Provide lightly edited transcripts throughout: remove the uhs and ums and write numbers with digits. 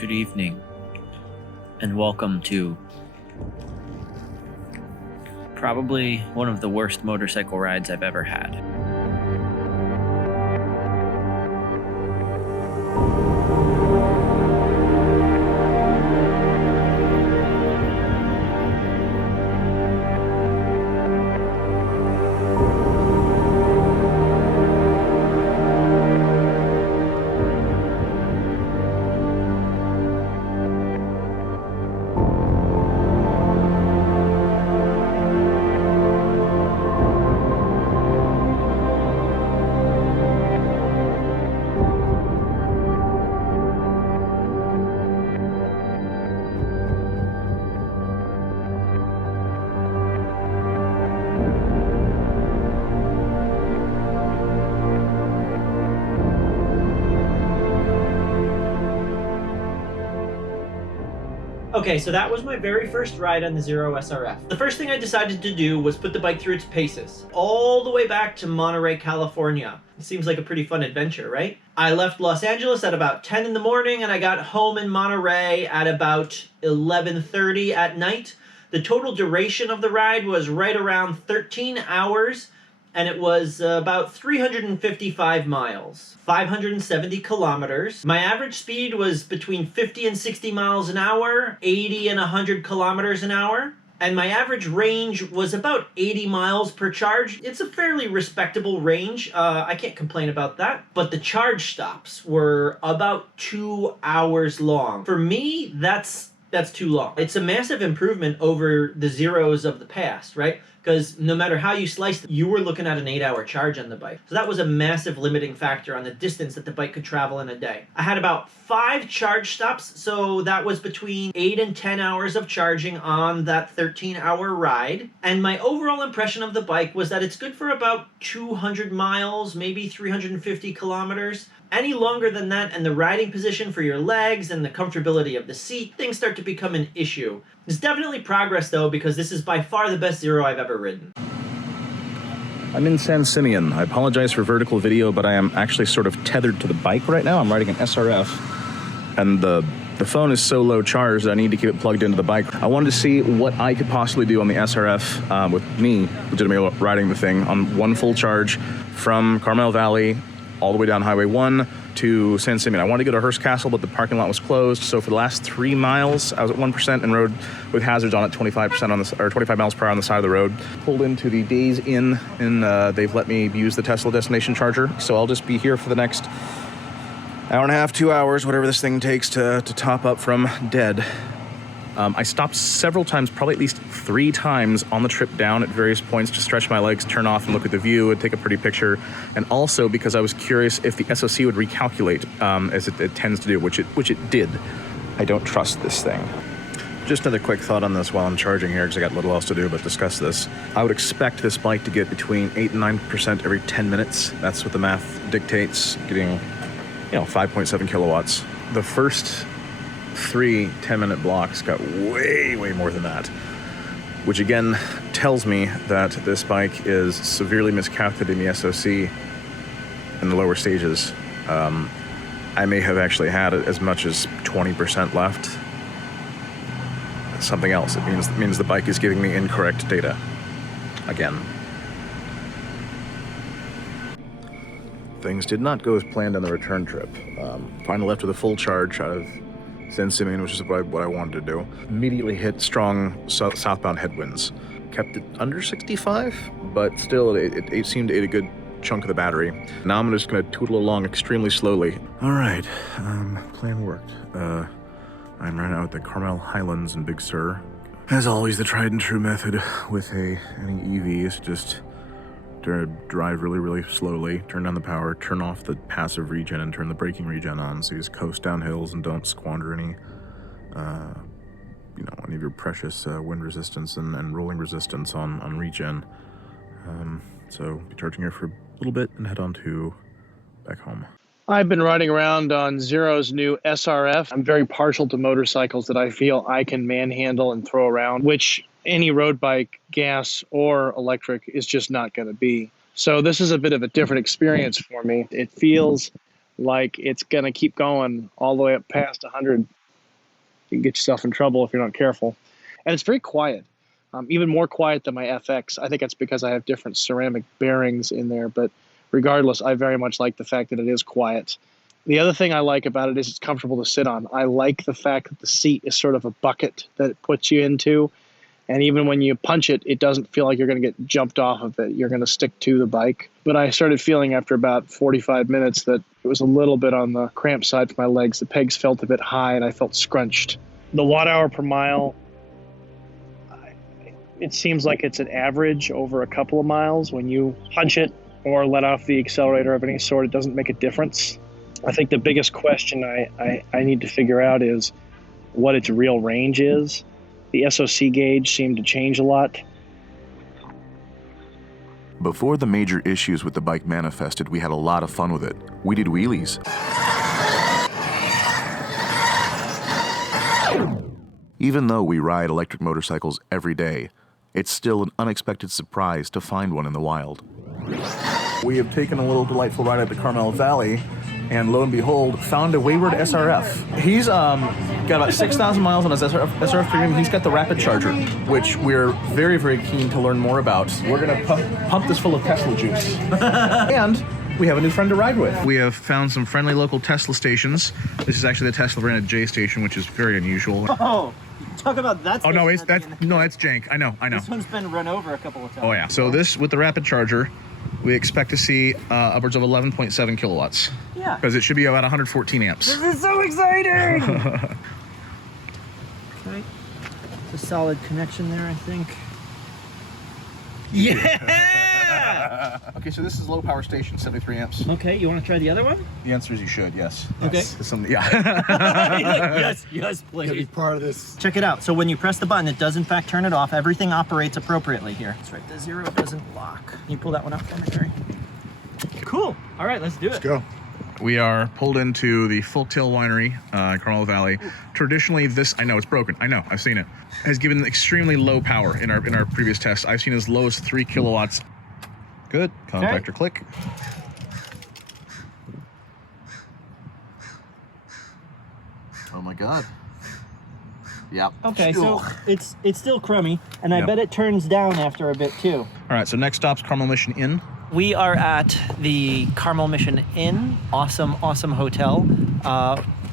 Good evening, and welcome to probably one of the worst motorcycle rides I've ever had. Okay, so that was my very first ride on the Zero SRF. The first thing I decided to do was put the bike through its paces, all the way back to Monterey, California. It seems like a pretty fun adventure, right? I left Los Angeles at about 10 in the morning, and I got home in Monterey at about 11:30 at night. The total duration of the ride was right around 13 hours, and it was about 355 miles, 570 kilometers. My average speed was between 50 and 60 miles an hour, 80 and 100 kilometers an hour. And my average range was about 80 miles per charge. It's a fairly respectable range. I can't complain about that. But the charge stops were about 2 hours long. For me, that's too long. It's a massive improvement over the Zeros of the past, right? Because no matter how you sliced it, you were looking at an 8-hour charge on the bike. So that was a massive limiting factor on the distance that the bike could travel in a day. I had about 5 charge stops, so that was between 8 and 10 hours of charging on that 13-hour ride. And my overall impression of the bike was that it's good for about 200 miles, maybe 350 kilometers. Any longer than that, and the riding position for your legs and the comfortability of the seat, things start to become an issue. It's definitely progress, though, because this is by far the best Zero I've ever ridden. I'm in San Simeon. I apologize for vertical video, but I am actually sort of tethered to the bike right now. I'm riding an SRF, and the phone is so low charged that I need to keep it plugged into the bike. I wanted to see what I could possibly do on the SRF with me legitimately riding the thing on one full charge from Carmel Valley all the way down Highway 1 to San Simeon. I wanted to go to Hearst Castle, but the parking lot was closed. So for the last 3 miles, I was at 1% and rode with hazards on at 25% on the, or 25 miles per hour on the side of the road. Pulled into the Days Inn, and they've let me use the Tesla destination charger. So I'll just be here for the next hour and a half, 2 hours, whatever this thing takes to top up from dead. I stopped several times, probably at least 3 times on the trip down at various points to stretch my legs, turn off and look at the view and take a pretty picture. And also because I was curious if the SoC would recalculate as it tends to do, which it did. I don't trust this thing. Just another quick thought on this while I'm charging here, because I got little else to do but discuss this. I would expect this bike to get between 8 and 9% every 10 minutes. That's what the math dictates, getting 5.7 kilowatts. The first 3 10-minute blocks got way more than that, which again tells me that this bike is severely miscalculating the SoC in the lower stages. I may have actually had as much as 20% left. Something else. It means the bike is giving me incorrect data again. Things did not go as planned on the return trip. Finally left with a full charge out of San Simeon, which is what I wanted to do. Immediately hit strong southbound headwinds. Kept it under 65, but still it seemed to eat a good chunk of the battery. Now I'm just gonna tootle along extremely slowly. All right, plan worked. I ran out at the Carmel Highlands in Big Sur. As always, the tried and true method with any EV is just to drive really slowly, turn down the power, turn off the passive regen, and turn the braking regen on, so you just coast down hills and don't squander any of your precious wind resistance and rolling resistance on regen. So be charging here for a little bit and head on to back home. I've been riding around on Zero's new SRF. I'm very partial to motorcycles that I feel I can manhandle and throw around, which any road bike, gas or electric, is just not going to be. So this is a bit of a different experience for me. It feels like it's going to keep going all the way up past 100 You can get yourself in trouble if you're not careful. And it's very quiet, even more quiet than my FX. I think that's because I have different ceramic bearings in there, but regardless, I very much like the fact that it is quiet. The other thing I like about it is it's comfortable to sit on. I like the fact that the seat is sort of a bucket that it puts you into. And even when you punch it, it doesn't feel like you're going to get jumped off of it. You're going to stick to the bike. But I started feeling after about 45 minutes that it was a little bit on the cramped side for my legs. The pegs felt a bit high and I felt scrunched. The watt-hour per mile, it seems like it's an average over a couple of miles. When you punch it or let off the accelerator of any sort, it doesn't make a difference. I think the biggest question I need to figure out is what its real range is. The SoC gauge seemed to change a lot. Before the major issues with the bike manifested, we had a lot of fun with it. We did wheelies. Even though we ride electric motorcycles every day, it's still an unexpected surprise to find one in the wild. We have taken a little delightful ride at the Carmel Valley, and lo and behold, found a wayward SRF. He's got about 6,000 miles on his SRF Premium. He's got the rapid charger, which we're very, very keen to learn more about. We're gonna pump this full of Tesla juice. And we have a new friend to ride with. We have found some friendly local Tesla stations. This is actually the Tesla branded J station, which is very unusual. Oh, talk about that. Oh no, that's jank. I know. This one's been run over a couple of times. Oh yeah. So this with the rapid charger, we expect to see upwards of 11.7 kilowatts. Yeah. Because it should be about 114 amps. This is so exciting! Okay. It's a solid connection there, I think. Yeah! Okay, so this is low power station, 73 amps. Okay, you want to try the other one? The answer is you should, yes. Okay. Yes, please. Be part of this. Check it out. So when you press the button, it does in fact turn it off. Everything operates appropriately here. That's right, the zero doesn't lock. Can you pull that one out for me, Jerry? Cool. All right, let's do it. Let's go. We are pulled into the Folktail Winery, Carmel Valley. Traditionally, this, I know it's broken, I know, I've seen it, has given extremely low power in our previous tests. I've seen as low as 3 kilowatts. Good, contactor click. Oh my God. Yep. Okay, so it's still crummy, and I bet it turns down after a bit too. All right, so next stop's Carmel Mission Inn. We are at the Carmel Mission Inn. Awesome, awesome hotel.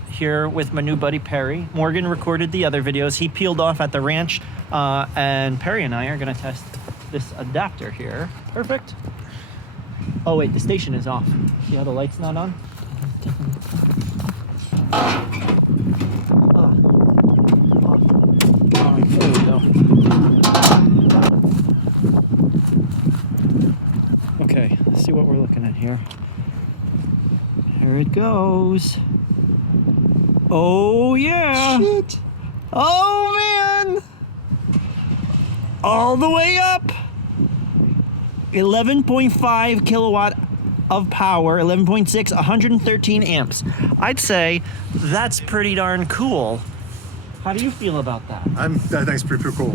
Here with my new buddy Perry. Morgan recorded the other videos. He peeled off at the ranch, and Perry and I are gonna test this adapter here. Perfect. Oh wait, the station is off. See how the light's not on? There we go. Okay, let's see what we're looking at here. Here it goes. Oh yeah! Shit. Oh man! All the way up! 11.5 kilowatt of power, 11.6, 113 amps. I'd say that's pretty darn cool. How do you feel about that? I think it's pretty cool.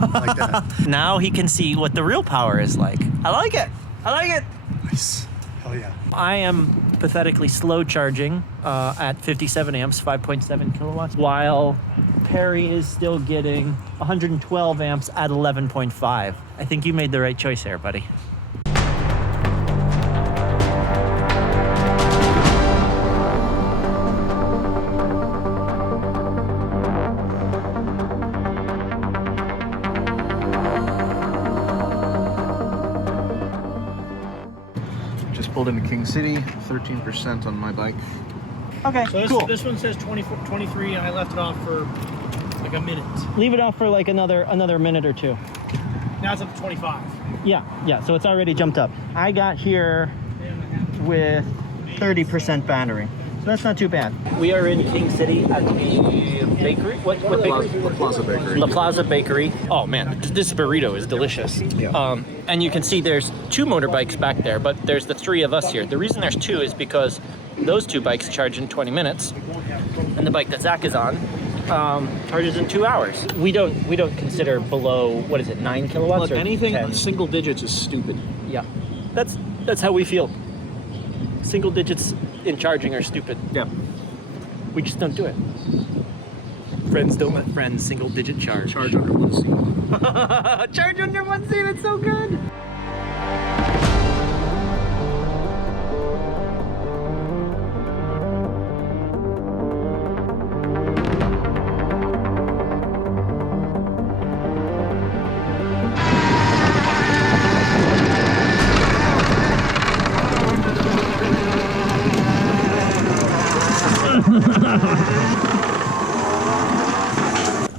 I like that. Now he can see what the real power is like. I like it. I like it. Nice. Hell yeah. I am pathetically slow charging at 57 amps, 5.7 kilowatts, while Perry is still getting 112 amps at 11.5. I think you made the right choice there, buddy. Pulled into King City, 13% on my bike. Okay, So cool. this one says 23, and I left it off for like a minute. Leave it off for like another minute or two. Now it's up to 25. Yeah, so it's already jumped up. I got here with 30% battery. So that's not too bad. We are in King City at the bakery. What bakery? La Plaza Bakery. La Plaza Bakery. Oh man, this burrito is delicious. Yeah. And you can see there's 2 motorbikes back there, but there's the 3 of us here. The reason there's 2 is because those 2 bikes charge in 20 minutes, and the bike that Zach is on charges in 2 hours. We don't consider below, what is it, 9 kilowatts? Look, or anything 10? single digits is stupid. Yeah, that's how we feel. Single digits in charging are stupid. Yeah. We just don't do it. Friends don't let friends, single digit charge. Charge under 1C. Charge under 1C, that's so good.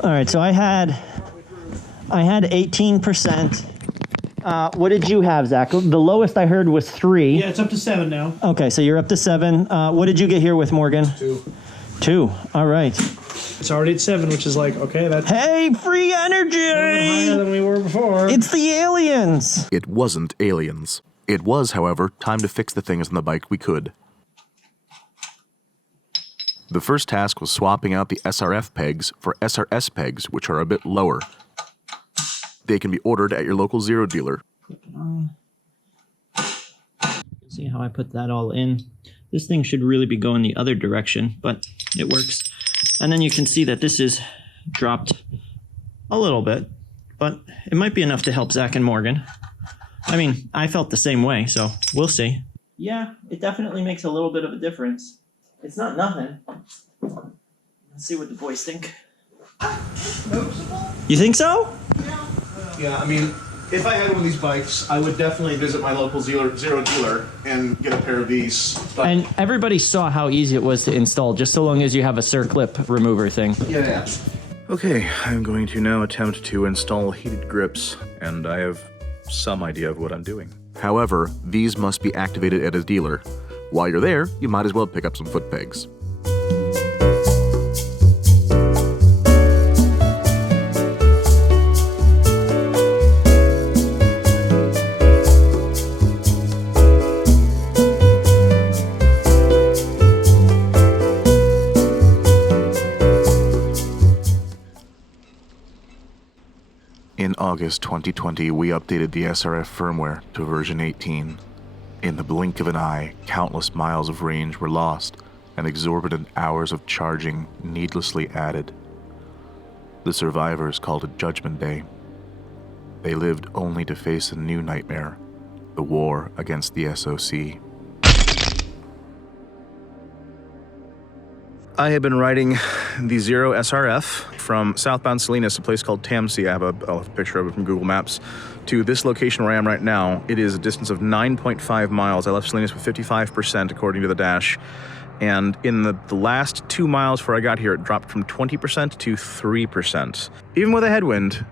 All right, so I had 18%. What did you have, Zach? The lowest I heard was 3. Yeah, it's up to 7 now. Okay, so you're up to 7. What did you get here with, Morgan? 2. All right. It's already at 7, which is like, okay, that's Hey, free energy! higher than we were before. It's the aliens! It wasn't aliens. It was, however, time to fix the things on the bike we could. The first task was swapping out the SRF pegs for SRS pegs, which are a bit lower. They can be ordered at your local Zero dealer. See how I put that all in? This thing should really be going the other direction, but it works. And then you can see that this is dropped a little bit, but it might be enough to help Zach and Morgan. I mean, I felt the same way, so we'll see. Yeah, it definitely makes a little bit of a difference. It's not nothing. Let's see what the boys think. You think so? Yeah, I mean, if I had one of these bikes, I would definitely visit my local Zero dealer and get a pair of these. But And everybody saw how easy it was to install, just so long as you have a circlip remover thing. yeah. Okay, I'm going to now attempt to install heated grips, and I have some idea of what I'm doing. However, these must be activated at a dealer. While you're there, you might as well pick up some foot pegs. In August 2020, we updated the SRF firmware to version 18. In the blink of an eye, countless miles of range were lost, and exorbitant hours of charging needlessly added. The survivors called it Judgment Day. They lived only to face a new nightmare, the war against the SoC. I have been riding the Zero SRF from southbound Salinas, a place called Tamsi. I'll have a picture of it from Google Maps, to this location where I am right now. It is a distance of 9.5 miles. I left Salinas with 55% according to the dash. And in the last 2 miles before I got here, it dropped from 20% to 3%. Even with a headwind,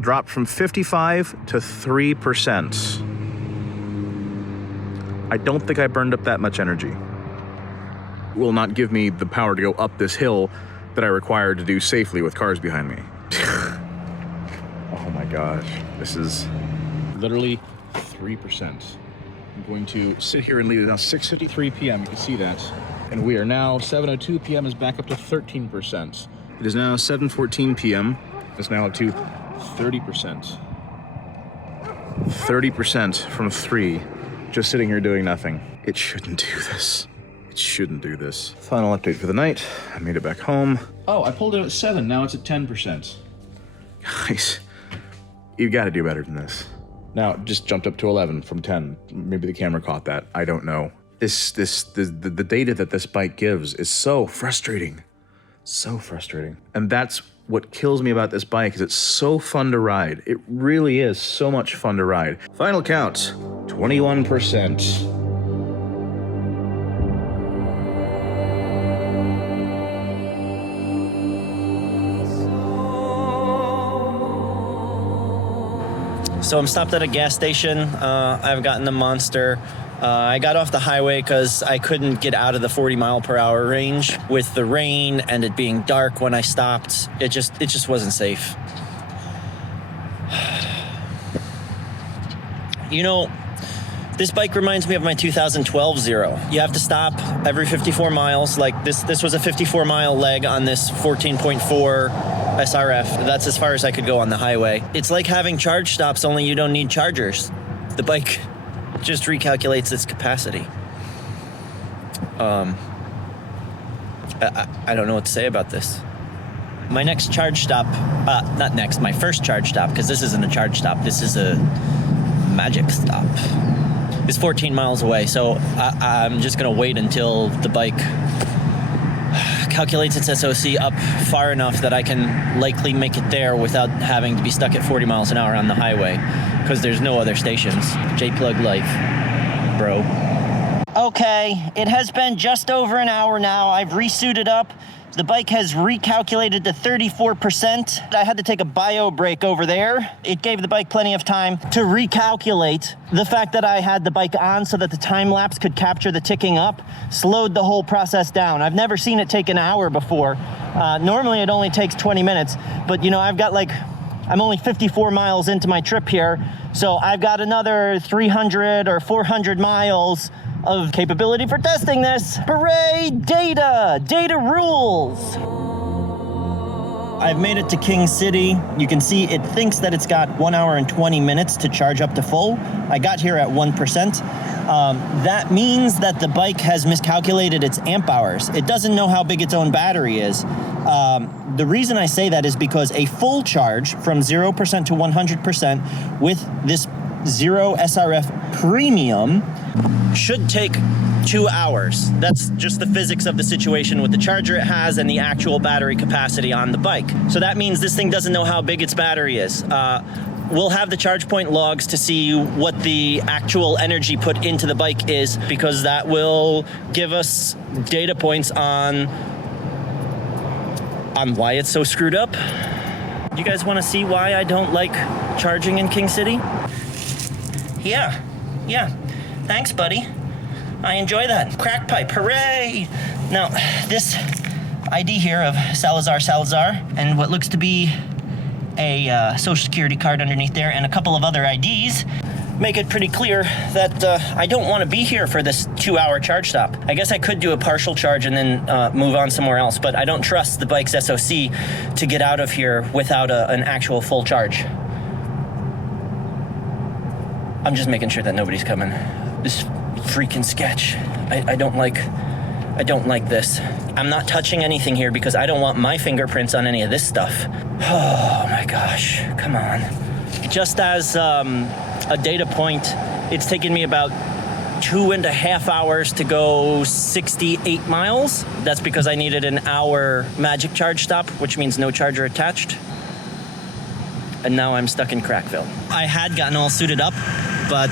dropped from 55 to 3%. I don't think I burned up that much energy. Will not give me the power to go up this hill that I require to do safely with cars behind me. Oh my gosh, this is literally 3%. I'm going to sit here and leave it now. 6:53 p.m. You can see that, and we are now 7:02 p.m. is back up to 13%. It is now 7:14 p.m. It's now up to 30%. 30% from 3, just sitting here doing nothing. It shouldn't do this. It shouldn't do this. Final update for the night. I made it back home. Oh, I pulled it at 7. Now it's at 10%. Guys, you got to do better than this. Now, it just jumped up to 11 from 10. Maybe the camera caught that. I don't know. The data that this bike gives is so frustrating. So frustrating. And that's what kills me about this bike, is it's so fun to ride. It really is so much fun to ride. Final count, 21%. So I'm stopped at a gas station. I've gotten the Monster. I got off the highway because I couldn't get out of the 40 mile per hour range with the rain and it being dark when I stopped. It just wasn't safe. You know, this bike reminds me of my 2012 Zero. You have to stop every 54 miles. Like this was a 54 mile leg on this 14.4 SRF. That's as far as I could go on the highway. It's like having charge stops, only you don't need chargers. The bike just recalculates its capacity. I don't know what to say about this. My next charge stop, not next, my first charge stop, because this isn't a charge stop, this is a magic stop, is 14 miles away. So I'm just gonna wait until the bike calculates its SoC up far enough that I can likely make it there without having to be stuck at 40 miles an hour on the highway, because there's no other stations. J-plug life, bro. Okay, it has been just over an hour now. I've resuited up. The bike has recalculated to 34%. I had to take a bio break over there. It gave the bike plenty of time to recalculate. The fact that I had the bike on so that the time lapse could capture the ticking up slowed the whole process down. I've never seen it take an hour before. Normally it only takes 20 minutes, but you know, I'm only 54 miles into my trip here, so I've got another 300 or 400 miles of capability for testing this. Hooray, data! Data rules! I've made it to King City. You can see it thinks that it's got 1 hour and 20 minutes to charge up to full. I got here at 1%. That means that the bike has miscalculated its amp hours. It doesn't know how big its own battery is. The reason I say that is because a full charge from 0% to 100% with this Zero SRF Premium should take 2 hours. That's just the physics of the situation with the charger it has and the actual battery capacity on the bike. So that means this thing doesn't know how big its battery is. We'll have the charge point logs to see what the actual energy put into the bike is, because that will give us data points on why it's so screwed up. You guys want to see why I don't like charging in King City? Yeah. Thanks, buddy. I enjoy that. Crack pipe, hooray! Now, this ID here of Salazar, and what looks to be a social security card underneath there, and a couple of other IDs, make it pretty clear that I don't want to be here for this 2-hour charge stop. I guess I could do a partial charge and then move on somewhere else, but I don't trust the bike's SoC to get out of here without an actual full charge. I'm just making sure that nobody's coming. This freaking sketch. I don't like this. I'm not touching anything here because I don't want my fingerprints on any of this stuff. Oh my gosh, come on. Just as a data point, it's taken me about 2.5 hours to go 68 miles. That's because I needed an hour magic charge stop, which means no charger attached. And now I'm stuck in Crackville. I had gotten all suited up, but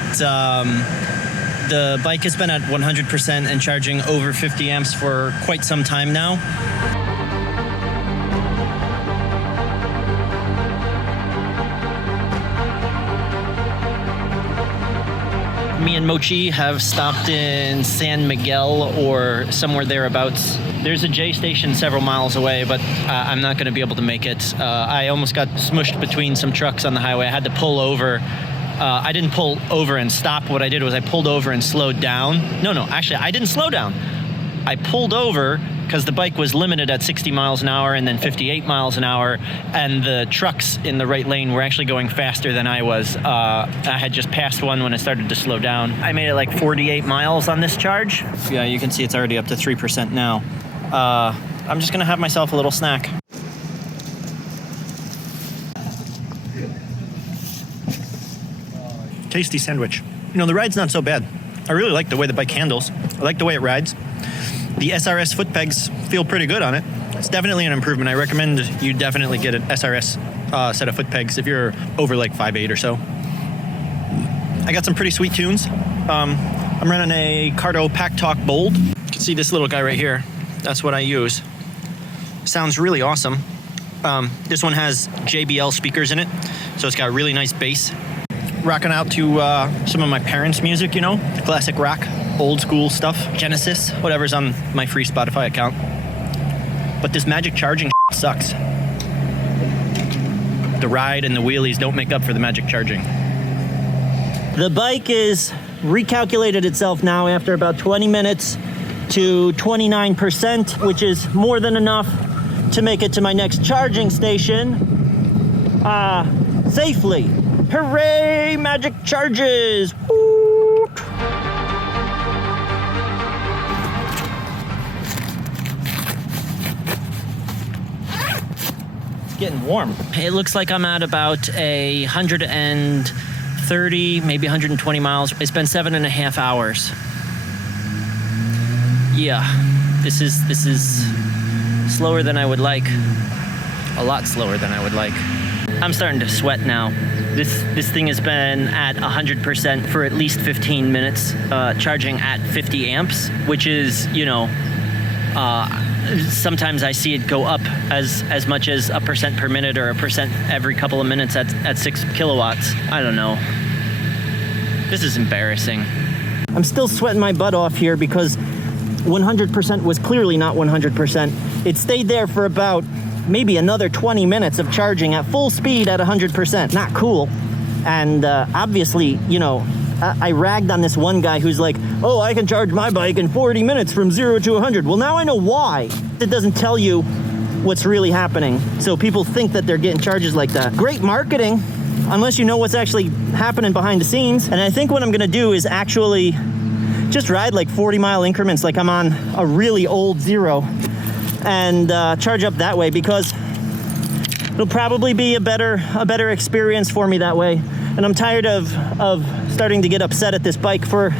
the bike has been at 100% and charging over 50 amps for quite some time now. Me and Mochi have stopped in San Miguel or somewhere thereabouts. There's a J station several miles away, but I'm not going to be able to make it. I almost got smushed between some trucks on the highway. I had to pull over. I didn't pull over and stop. What I did was I pulled over and slowed down. No, actually, I didn't slow down. I pulled over because the bike was limited at 60 miles an hour and then 58 miles an hour, and the trucks in the right lane were actually going faster than I was. I had just passed one when it started to slow down. I made it like 48 miles on this charge. Yeah, you can see it's already up to 3% now. I'm just gonna have myself a little snack. Tasty sandwich. You know, the ride's not so bad. I really like the way the bike handles. I like the way it rides. The SRS foot pegs feel pretty good on it. It's definitely an improvement. I recommend you definitely get an SRS set of foot pegs if you're over like 5'8" or so. I got some pretty sweet tunes. I'm running a Cardo Pack Talk Bold. You can see this little guy right here. That's what I use. Sounds really awesome. This one has JBL speakers in it, so it's got really nice bass. Rocking out to some of my parents' music, you know, classic rock, old school stuff, Genesis, whatever's on my free Spotify account. But this magic charging sucks. The ride and the wheelies don't make up for the magic charging. The bike is recalculated itself now after about 20 minutes to 29%, which is more than enough to make it to my next charging station safely. Hooray, magic charges! Woot. getting warm. It looks like I'm at about 130, maybe 120 miles. It's been 7.5 hours. Yeah, this is slower than I would like. A lot slower than I would like. I'm starting to sweat now. This thing has been at 100% for at least 15 minutes, charging at 50 amps, which is, you know, sometimes I see it go up as much as 1% per minute or 1% every couple of minutes at 6 kilowatts. I don't know. This is embarrassing. I'm still sweating my butt off here because 100% was clearly not 100%. It stayed there for about maybe another 20 minutes of charging at full speed at 100%. Not cool. And obviously, you know, I ragged on this one guy who's like, oh, I can charge my bike in 40 minutes from 0 to 100. Well, now I know why. It doesn't tell you what's really happening. So people think that they're getting charges like that. Great marketing, unless you know what's actually happening behind the scenes. And I think what I'm gonna do is actually just ride like 40-mile increments like I'm on a really old Zero and charge up that way, because it'll probably be a better experience for me that way. And I'm tired of starting to get upset at this bike for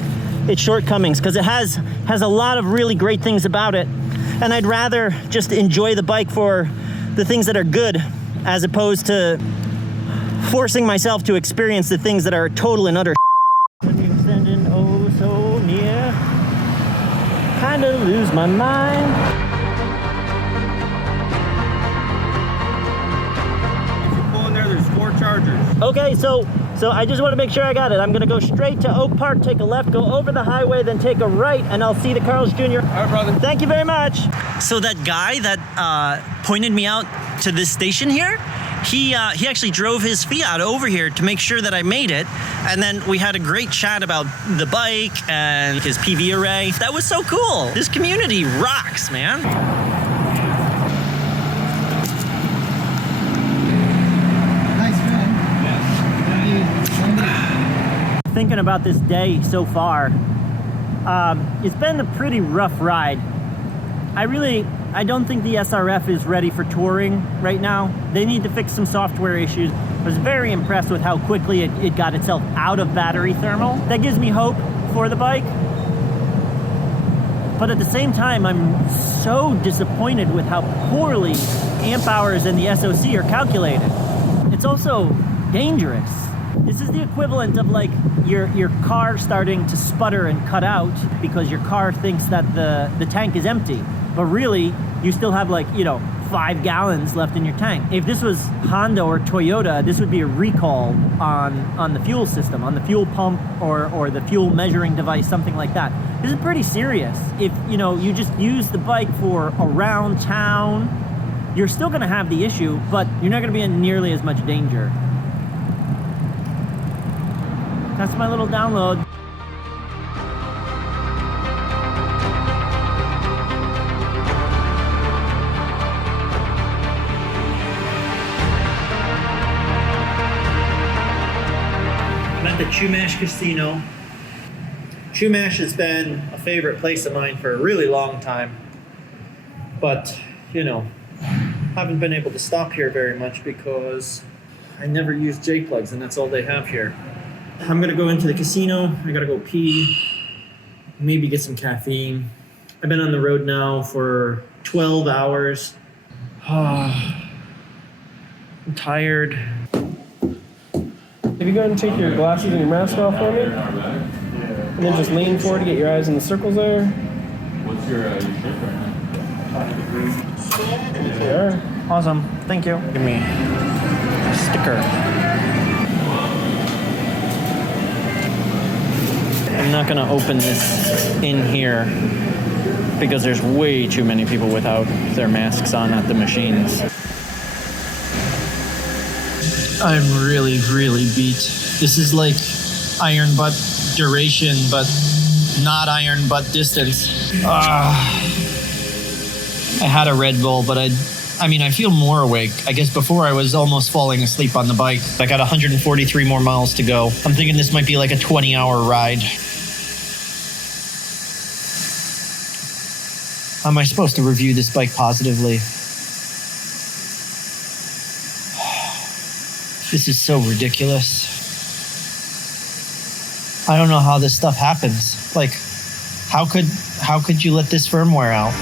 its shortcomings, because it has a lot of really great things about it, and I'd rather just enjoy the bike for the things that are good as opposed to forcing myself to experience the things that are total and utter extending oh so near, kinda lose my mind. Chargers. Okay, so I just want to make sure I got it. I'm gonna go straight to Oak Park, take a left, go over the highway, then take a right, and I'll see the Carl's Jr. All right, brother. Thank you very much. So that guy that pointed me out to this station here, he actually drove his Fiat over here to make sure that I made it, and then we had a great chat about the bike and his PV array. That was so cool. This community rocks, man. Thinking about this day so far, it's been a pretty rough ride. I don't think the SRF is ready for touring right now. They need to fix some software issues. I was very impressed with how quickly it got itself out of battery thermal. That gives me hope for the bike. But at the same time, I'm so disappointed with how poorly amp hours in the SoC are calculated. It's also dangerous. This is the equivalent of like your car starting to sputter and cut out because your car thinks that the tank is empty, but really you still have like, you know, 5 gallons left in your tank. If this was Honda or Toyota, this would be a recall on the fuel system, on the fuel pump or the fuel measuring device, something like that. This is pretty serious. If, you know, you just use the bike for around town, you're still gonna have the issue, but you're not gonna be in nearly as much danger. That's my little download. I'm at the Chumash Casino. Chumash has been a favorite place of mine for a really long time. But, you know, haven't been able to stop here very much because I never use J-plugs and that's all they have here. I'm gonna go into the casino. I gotta go pee, maybe get some caffeine. I've been on the road now for 12 hours. I'm tired. If you go ahead and take your glasses and your mask off for me, and then just lean forward to get your eyes in the circles there. What's your shirt right now? There. Awesome, thank you. Give me a sticker. I'm not gonna open this in here because there's way too many people without their masks on at the machines. I'm really, really beat. This is like iron butt duration, but not iron butt distance. I had a Red Bull, but I mean, I feel more awake. I guess before I was almost falling asleep on the bike. I got 143 more miles to go. I'm thinking this might be like a 20-hour ride. How am I supposed to review this bike positively? This is so ridiculous. I don't know how this stuff happens. Like, how could you let this firmware out?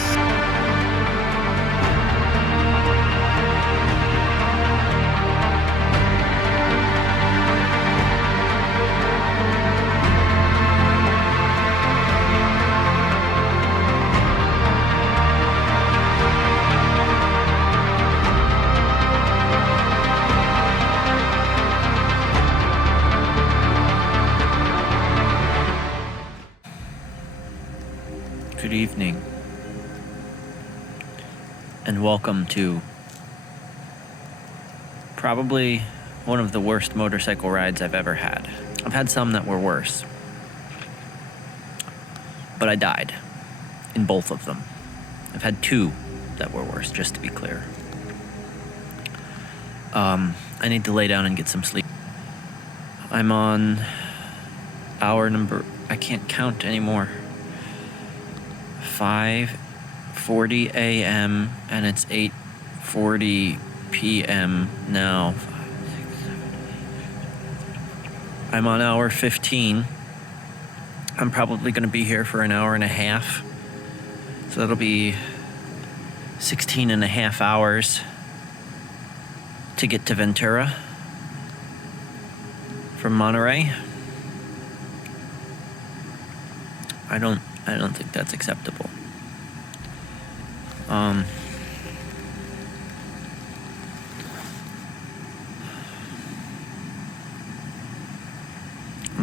Good evening, and welcome to probably one of the worst motorcycle rides I've ever had. I've had some that were worse, but I died in both of them. I've had two that were worse, just to be clear. I need to lay down and get some sleep. I'm on hour number, I can't count anymore. 5:40 a.m. and it's 8:40 p.m. now. I'm on hour 15. I'm probably going to be here for an hour and a half. So that'll be 16 and a half hours to get to Ventura from Monterey. I don't think that's acceptable. I'm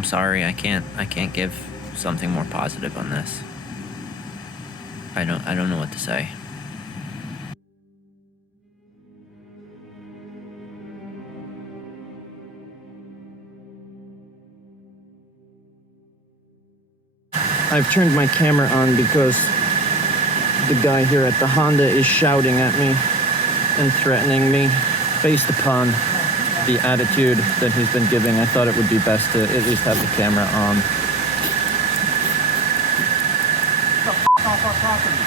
sorry, I can't give something more positive on this. I don't know what to say. I've turned my camera on because the guy here at the Honda is shouting at me and threatening me. Based upon the attitude that he's been giving, I thought it would be best to at least have the camera on. Get the off our property.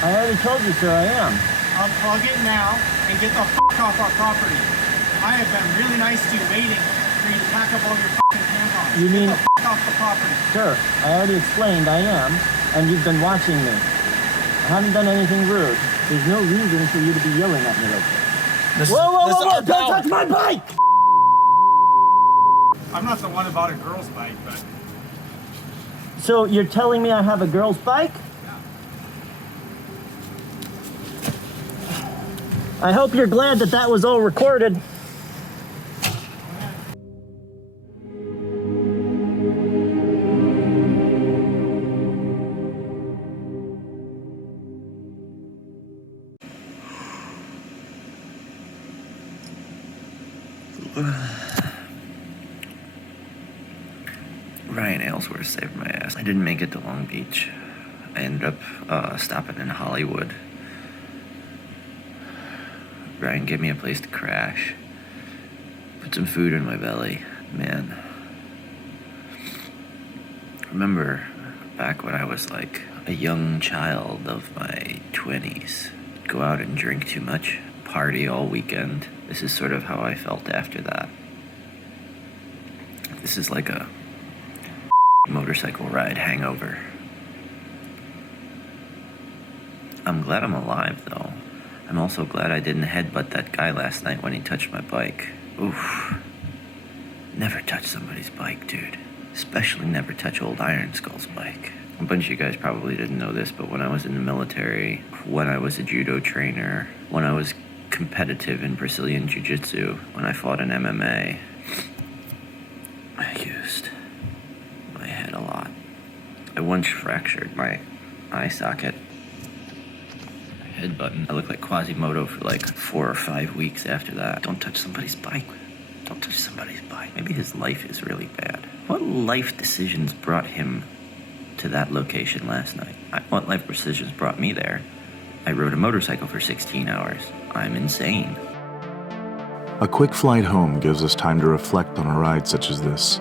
I already told you, sir, I am. Unplug it now and get the off our property. I have been really nice to you, waiting for you to pack up all your tampons. You mean- Get the off the property. Sir, I already explained I am, and you've been watching me. I haven't done anything rude. There's no reason for you to be yelling at me like that. Whoa, don't touch my bike! I'm not the one who bought a girl's bike, but So you're telling me I have a girl's bike? I hope you're glad that that was all recorded. Ryan Aylsworth saved my ass. I didn't make it to Long Beach. I ended up stopping in Hollywood. Ryan gave me a place to crash. Put some food in my belly. Man. Remember back when I was like a young child of my 20s. Go out and drink too much. Party all weekend. This is sort of how I felt after that. This is like a motorcycle ride hangover. I'm glad I'm alive, though. I'm also glad I didn't headbutt that guy last night when he touched my bike. Oof. Never touch somebody's bike, dude. Especially never touch old Iron Skull's bike. A bunch of you guys probably didn't know this, but when I was in the military, when I was a judo trainer, when I was competitive in Brazilian Jiu-Jitsu, when I fought in MMA, I used my head a lot. I once fractured my eye socket. Head button. I looked like Quasimodo for like 4 or 5 weeks after that. Don't touch somebody's bike. Don't touch somebody's bike. Maybe his life is really bad. What life decisions brought him to that location last night? What life decisions brought me there? I rode a motorcycle for 16 hours. I'm insane. A quick flight home gives us time to reflect on a ride such as this.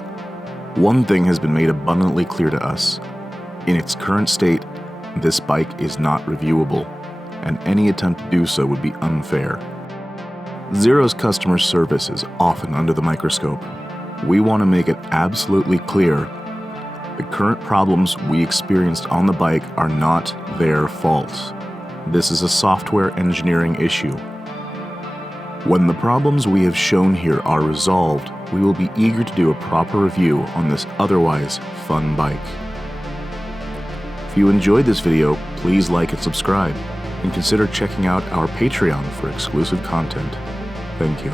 One thing has been made abundantly clear to us. In its current state, this bike is not reviewable, and any attempt to do so would be unfair. Zero's customer service is often under the microscope. We want to make it absolutely clear the current problems we experienced on the bike are not their fault. This is a software engineering issue. When the problems we have shown here are resolved, we will be eager to do a proper review on this otherwise fun bike. If you enjoyed this video, please like and subscribe, and consider checking out our Patreon for exclusive content. Thank you.